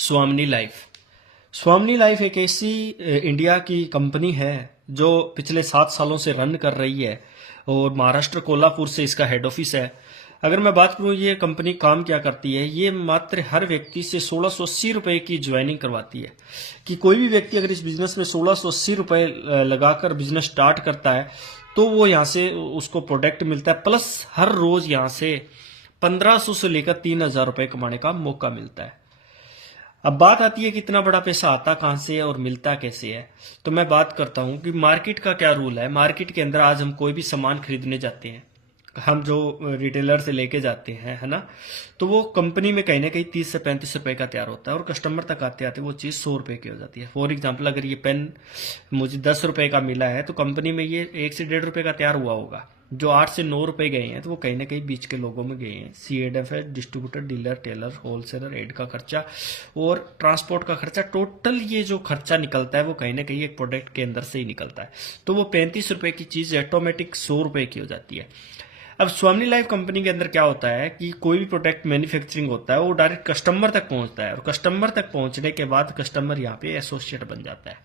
स्वामिनी लाइफ। स्वामिनी लाइफ एक ऐसी इंडिया की कंपनी है जो पिछले 7 सालों से रन कर रही है और महाराष्ट्र कोल्हापुर से इसका हेड ऑफिस है। अगर मैं बात करूं ये कंपनी काम क्या करती है, ये मात्र हर व्यक्ति से 1680 रुपए की ज्वाइनिंग करवाती है कि कोई भी व्यक्ति अगर इस बिजनेस में 1680 रुपए लगाकर बिजनेस स्टार्ट करता है तो वो यहाँ से उसको प्रोडक्ट मिलता है, प्लस हर रोज यहाँ से 1500 से लेकर 3000 रुपए कमाने का मौका मिलता है। अब बात आती है कि इतना बड़ा पैसा आता कहां से है और मिलता कैसे है। तो मैं बात करता हूं कि मार्केट का क्या रूल है। मार्केट के अंदर आज हम कोई भी सामान खरीदने जाते हैं, हम जो रिटेलर से लेके जाते हैं, है ना, तो वो कंपनी में कहीं ना कहीं 30 से 35 रुपए का तैयार होता है और कस्टमर तक आते आते वो चीज़ 100 रुपए की हो जाती है। फॉर एग्जाम्पल अगर ये पेन मुझे 10 रुपए का मिला है तो कंपनी में ये 1 से 1.5 रुपए का तैयार हुआ होगा। जो 8 से 9 रुपए गए हैं तो वो कहीं ना कहीं बीच के लोगों में गए हैं। CADF है, distributor, dealer, tailor, wholesaler, ad का खर्चा और ट्रांसपोर्ट का खर्चा। टोटल ये जो खर्चा निकलता है वो कहीं ना कहीं एक प्रोडक्ट के अंदर से ही निकलता है। तो वो 35 रुपए की चीज ऑटोमेटिक 100 रुपए की हो जाती है। अब स्वामिनी लाइफ कंपनी के अंदर क्या होता है कि कोई भी प्रोडक्ट मैन्युफैक्चरिंग होता है वो डायरेक्ट कस्टमर तक पहुंचता है और कस्टमर तक पहुंचने के बाद कस्टमर यहाँ पे एसोसिएट बन जाता है,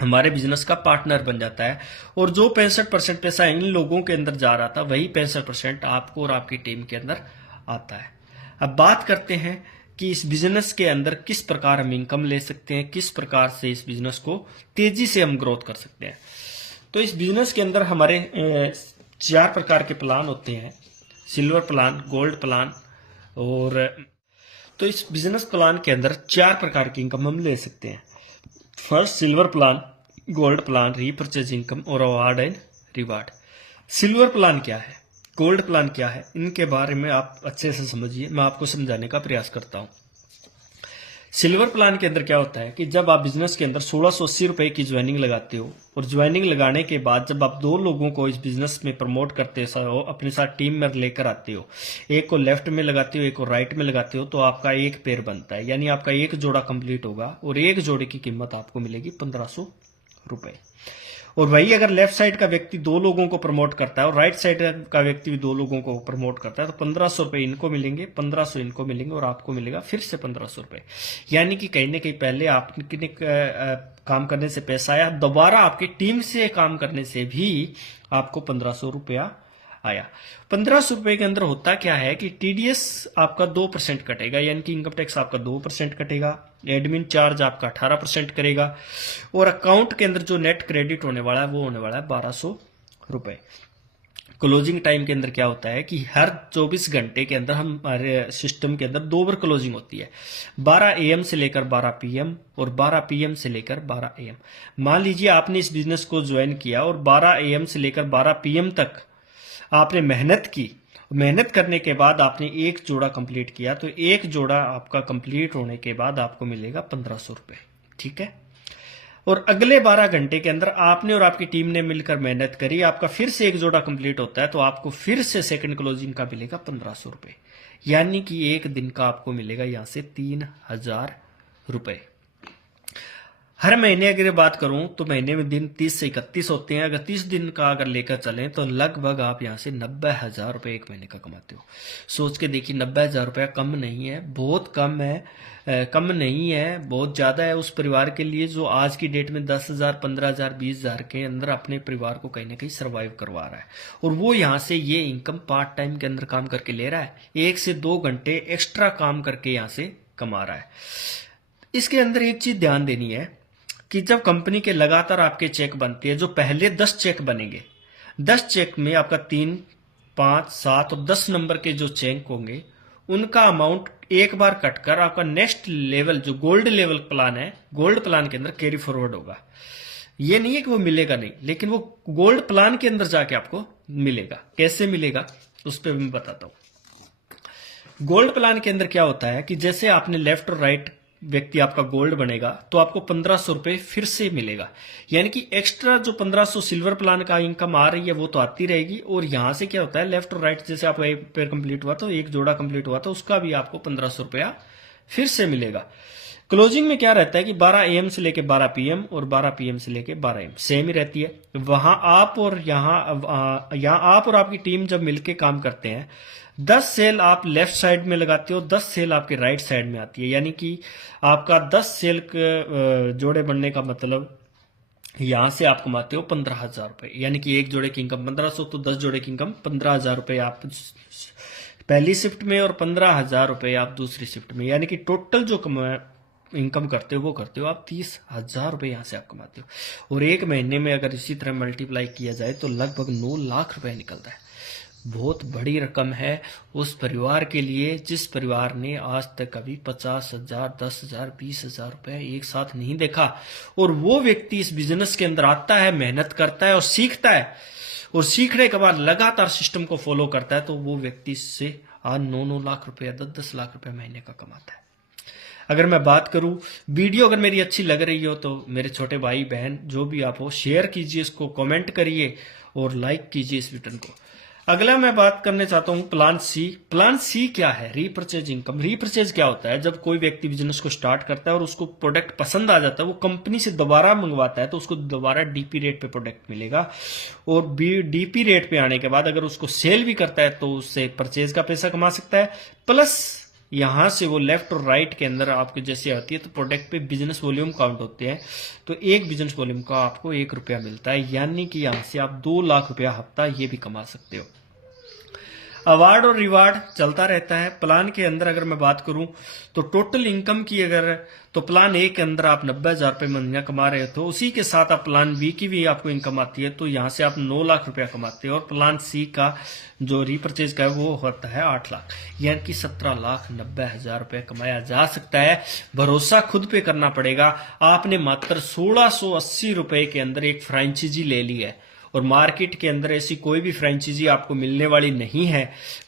हमारे बिजनेस का पार्टनर बन जाता है। और जो 65% पैसा इन लोगों के अंदर जा रहा था वही 65% आपको और आपकी टीम के अंदर आता है। अब बात करते हैं कि इस बिजनेस के अंदर किस प्रकार हम इनकम ले सकते हैं, किस प्रकार से इस बिजनेस को तेजी से हम ग्रोथ कर सकते हैं। तो इस बिजनेस के अंदर हमारे 4 प्रकार के प्लान होते हैं, सिल्वर प्लान, गोल्ड प्लान और तो इस बिजनेस प्लान के अंदर 4 प्रकार की इनकम हम ले सकते हैं। First silver plan, gold plan, repurchase income और award and reward. Silver plan क्या है, गोल्ड प्लान क्या है, इनके बारे में आप अच्छे से समझिए, मैं आपको समझाने का प्रयास करता हूं। सिल्वर प्लान के अंदर क्या होता है कि जब आप बिजनेस के अंदर 1680 रुपए की ज्वाइनिंग लगाते हो और ज्वाइनिंग लगाने के बाद जब आप 2 लोगों को इस बिजनेस में प्रमोट करते हो, अपने साथ टीम में लेकर आते हो, एक को लेफ्ट में लगाते हो, एक को राइट में लगाते हो, तो आपका एक पेयर बनता है, यानी आपका एक जोड़ा कंप्लीट होगा और एक जोड़े की कीमत आपको मिलेगी 1500 रुपए। और वही अगर लेफ्ट साइड का व्यक्ति 2 लोगों को प्रमोट करता है और राइट साइड का व्यक्ति भी 2 लोगों को प्रमोट करता है तो 1500 रुपए इनको मिलेंगे, 1500 इनको मिलेंगे और आपको मिलेगा फिर से 1500 रुपए। यानी कि कहीं ना कहीं पहले आपने काम करने से पैसा आया, दोबारा आपकी टीम से काम करने से भी आपको 1500 रुपया आया। 1500 रुपए के अंदर होता क्या है कि TDS आपका 2% कटेगा, यानी कि इनकम टैक्स आपका 2% कटेगा, एडमिन चार्ज आपका 18% करेगा और अकाउंट के अंदर जो नेट क्रेडिट होने वाला है वो होने वाला है 1200 रुपए। क्लोजिंग टाइम के अंदर क्या होता है कि हर 24 घंटे के अंदर हमारे सिस्टम के अंदर 2 बार क्लोजिंग होती है, 12 AM से लेकर 12 PM और 12 PM से लेकर 12 AM। मान लीजिए आपने इस बिजनेस को ज्वाइन किया और 12 AM से लेकर 12 PM तक आपने मेहनत की, मेहनत करने के बाद आपने एक जोड़ा कंप्लीट किया, तो एक जोड़ा आपका कंप्लीट होने के बाद आपको मिलेगा 1500 रुपए, ठीक है। और अगले 12 घंटे के अंदर आपने और आपकी टीम ने मिलकर मेहनत करी, आपका फिर से एक जोड़ा कंप्लीट होता है तो आपको फिर से सेकंड क्लोजिंग का मिलेगा 1500 रुपए, यानी कि एक दिन का आपको मिलेगा यहां से 3000 रुपए। हर महीने अगर बात करूं तो महीने में दिन 30 से 31 होते हैं। अगर 30 दिन का अगर लेकर चलें तो लगभग आप यहां से 90,000 रुपए एक महीने का कमाते हो। सोच के देखिए, 90,000 रुपया कम नहीं है, बहुत कम है, कम नहीं है, बहुत ज्यादा है उस परिवार के लिए जो आज की डेट में 10,000, 15,000, 20,000 के अंदर अपने परिवार को कहीं ना कहीं सर्वाइव करवा रहा है। और वो यहाँ से ये इनकम पार्ट टाइम के अंदर काम करके ले रहा है, 1 से 2 घंटे एक्स्ट्रा काम करके यहाँ से कमा रहा है। इसके अंदर एक चीज ध्यान देनी है कि जब कंपनी के लगातार आपके चेक बनते हैं, जो पहले 10 चेक बनेंगे, 10 चेक में आपका 3, 5, 7 और 10 नंबर के जो चेक होंगे उनका अमाउंट एक बार कटकर आपका नेक्स्ट लेवल जो गोल्ड लेवल प्लान है, गोल्ड प्लान के अंदर कैरी फॉरवर्ड होगा। ये नहीं है कि वो मिलेगा नहीं, लेकिन वो गोल्ड प्लान के अंदर जाके आपको मिलेगा। कैसे मिलेगा उस पर मैं बताता हूं। गोल्ड प्लान के अंदर क्या होता है कि जैसे आपने लेफ्ट और राइट व्यक्ति आपका गोल्ड बनेगा तो आपको 1500 रुपए फिर से मिलेगा, यानी कि एक्स्ट्रा जो 1500 सिल्वर प्लान का इनकम आ रही है वो तो आती रहेगी। और यहां से क्या होता है, लेफ्ट और राइट जैसे आपका एक पेयर कंप्लीट हुआ तो एक जोड़ा कंप्लीट हुआ तो उसका भी आपको 1500 रुपया फिर से मिलेगा। क्लोजिंग में क्या रहता है कि 12 AM से लेके 12 PM और 12 PM से लेके 12 AM सेम ही रहती है। वहां आप और यहाँ आप और आपकी टीम जब मिलके काम करते हैं 10 सेल आप लेफ्ट साइड में लगाते हो, 10 सेल आपके राइट साइड में आती है, यानी कि आपका 10 सेल के जोड़े बनने का मतलब यहां से आप कमाते हो 15,000 रुपए, यानी कि एक जोड़े की इनकम 1500, तो 10 जोड़े की इनकम 15,000 रुपए आप पहली शिफ्ट में और 15,000 रुपए आप दूसरी शिफ्ट में, यानी कि टोटल जो इनकम करते हो वो करते हो आप 30,000 रुपए यहां से आप कमाते हो। और एक महीने में अगर इसी तरह मल्टीप्लाई किया जाए तो लगभग 9 लाख रुपए निकलता है। बहुत बड़ी रकम है उस परिवार के लिए जिस परिवार ने आज तक कभी 50,000, 10,000, 20,000 रुपए एक साथ नहीं देखा। और वो व्यक्ति इस बिजनेस के अंदर आता है, मेहनत करता है और सीखता है, और सीखने के बाद लगातार सिस्टम को फॉलो करता है, तो वो व्यक्ति इससे आज 9-9 लाख रुपया, 10-10 लाख रुपया महीने का कमाता है। अगर मैं बात करूं, वीडियो अगर मेरी अच्छी लग रही हो तो मेरे छोटे भाई बहन जो भी आप हो, शेयर कीजिए इसको, कमेंट करिए और लाइक कीजिए इस वीडियो को। अगला मैं बात करने चाहता हूं प्लान सी। प्लान सी क्या है? Repurchase income. रीपरचेज क्या होता है? जब कोई व्यक्ति बिजनेस को स्टार्ट करता है और उसको प्रोडक्ट पसंद आ जाता है, वो कंपनी से दोबारा मंगवाता है, तो उसको दोबारा डीपी रेट पे प्रोडक्ट मिलेगा। और डीपी रेट पे आने के बाद अगर उसको सेल भी करता है तो उससे परचेज का पैसा कमा सकता है, प्लस यहां से वो लेफ्ट और राइट के अंदर आपके जैसे आती है तो प्रोडक्ट पे बिजनेस वॉल्यूम काउंट होते हैं, तो एक बिजनेस वॉल्यूम का आपको 1 रुपया मिलता है, यानी कि यहां से आप 2 लाख रुपया हफ्ता ये भी कमा सकते हो। अवार्ड और रिवार्ड चलता रहता है। प्लान के अंदर अगर मैं बात करूं तो टोटल इनकम की अगर, तो प्लान ए के अंदर आप 90,000 रुपये महीना कमा रहे हो, तो उसी के साथ आप प्लान बी की भी आपको इनकम आती है, तो यहां से आप 9 लाख रुपया कमाते हो। और प्लान सी का जो रीपरचेज का है वो होता है 8 लाख, यानी कि 17,90,000 रुपये कमाया जा सकता है। भरोसा खुद पे करना पड़ेगा। आपने मात्र 1680 रुपए के अंदर एक फ्रेंचाइजी ले ली है, और मार्केट के अंदर ऐसी कोई भी फ्रेंचाइजी आपको मिलने वाली नहीं है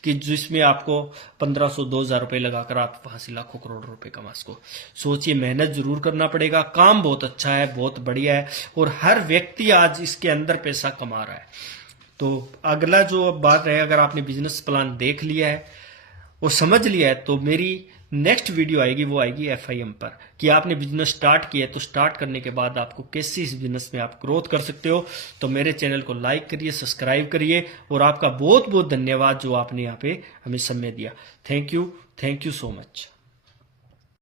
कि जिसमें आपको 1,500-2,000 रुपए लगाकर आप वहां से लाखों करोड़ रुपए कमा सको। सोचिए, मेहनत जरूर करना पड़ेगा। काम बहुत अच्छा है, बहुत बढ़िया है, और हर व्यक्ति आज इसके अंदर पैसा कमा रहा है। तो अगला जो बात है, अगर आपने बिजनेस प्लान देख लिया है और समझ लिया है, तो मेरी नेक्स्ट वीडियो आएगी, वो आएगी FIM पर, कि आपने बिजनेस स्टार्ट किया है तो स्टार्ट करने के बाद आपको कैसे इस बिजनेस में आप ग्रोथ कर सकते हो। तो मेरे चैनल को लाइक करिए, सब्सक्राइब करिए, और आपका बहुत बहुत धन्यवाद जो आपने यहाँ पे हमें समय दिया। Thank you so much.